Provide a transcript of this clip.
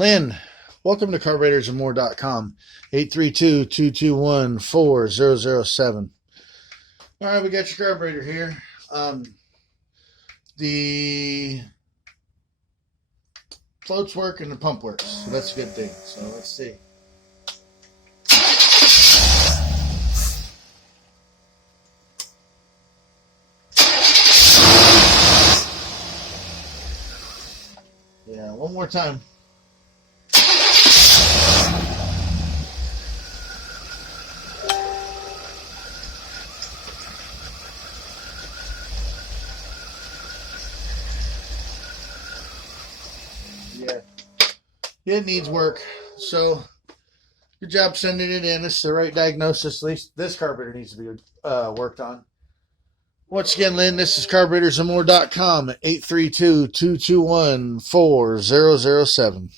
Lynn, welcome to carburetorsamore.com. 832-221-4007. All right, we got your carburetor here. The floats work and the pump works, so that's a good thing. So let's see. Yeah, one more time. Yeah, it needs work. So, good job sending it in. This is the right diagnosis. At least this carburetor needs to be worked on. Once again, Lynn, this is carburetorsamore.com at 832-221-4007.